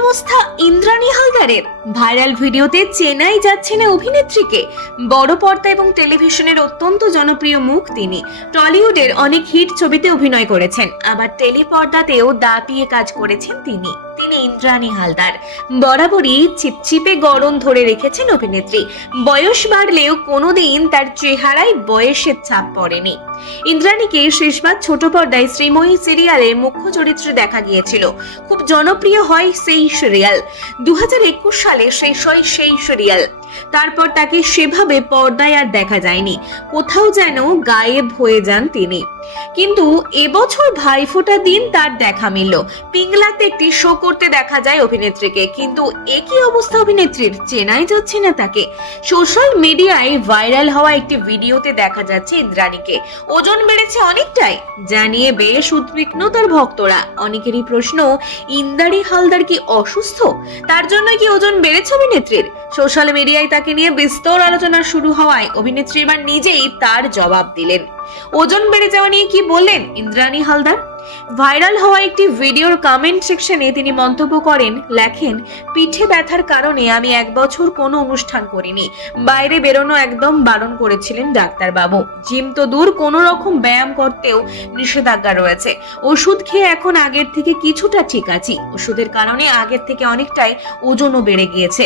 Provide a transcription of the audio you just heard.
অবস্থা ইন্দ্রাণী হালদারের? ভাইরাল ভিডিওতে চেনাই যাচ্ছে না অভিনেত্রীকে। বড় পর্দা এবং টেলিভিশনের অত্যন্ত জনপ্রিয় মুখ তিনি। টলিউডের অনেক হিট ছবিতে অভিনয় করেছেন, আবার টেলিপর্দাতেও দাপিয়ে কাজ করেছেন তিনি ইন্দ্রাণী হালদার। বরাবরই ছিপছিপে গড়ন ধরে রেখেছেন অভিনেত্রী। বয়স বাড়লেও কোনোদিন তার চেহারায় বয়সের ছাপ পড়েনি। ইন্দ্রাণীকে শেষবার ছোট পর্দায় শ্রীময়ী সিরিয়ালে মুখ্য চরিত্রে দেখা গিয়েছিল। খুব জনপ্রিয় হয় সেই সিরিয়াল। 2021 সালে শেষ হয় সেই সিরিয়াল। তারপর তাকে সেভাবে পর্দায় আর দেখা যায়নি, কোথাও যেন গায়েব হয়ে যান তিনি। কিন্তু এবছর ভাইফোঁটার দিন তার দেখা মিলল। পিংলাতে একটি শো করতে দেখা যায় অভিনেত্রীকে, কিন্তু একই অবস্থা অভিনেত্রীর, চেনাই যাচ্ছে না তাকে। সোশ্যাল মিডিয়ায় ভাইরাল হওয়া একটি ভিডিওতে দেখা যাচ্ছে ইন্দ্রাণীকে। ওজন বেড়েছে অনেকটাই, জানিয়ে বেশ উদ্বিগ্ন তার ভক্তরা। অনেকেরই প্রশ্ন, ইন্দ্রাণী হালদার কি অসুস্থ? তার জন্য কি ওজন বেড়েছে অভিনেত্রীর? সোশ্যাল মিডিয়ায় তাকে নিয়ে বিস্তর আলোচনা শুরু হওয়ায় অভিনেত্রী এবার নিজেই তার জবাব দিলেন। ওজন বেড়ে যাওয়া নিয়ে কি বললেন ইন্দ্রাণী হালদার? ভাইরাল হওয়া একটি ভিডিওর কমেন্ট সেকশনে তিনি মন্তব্য করেন, লেখেন, পিঠে ব্যথার কারণে আমি 1 বছর কোনো অনুষ্ঠান করিনি। বাইরে বেরোনো একদম বারণ করেছিলেন ডাক্তারবাবু। জিম তো দূর, কোনো রকম ব্যায়াম করতেও নিষেধাজ্ঞা রয়েছে। ওষুধ খেয়ে এখন আগের থেকে কিছুটা ঠিক আছি। ওষুধের কারণে আগের থেকে অনেকটাই ওজনও বেড়ে গিয়েছে।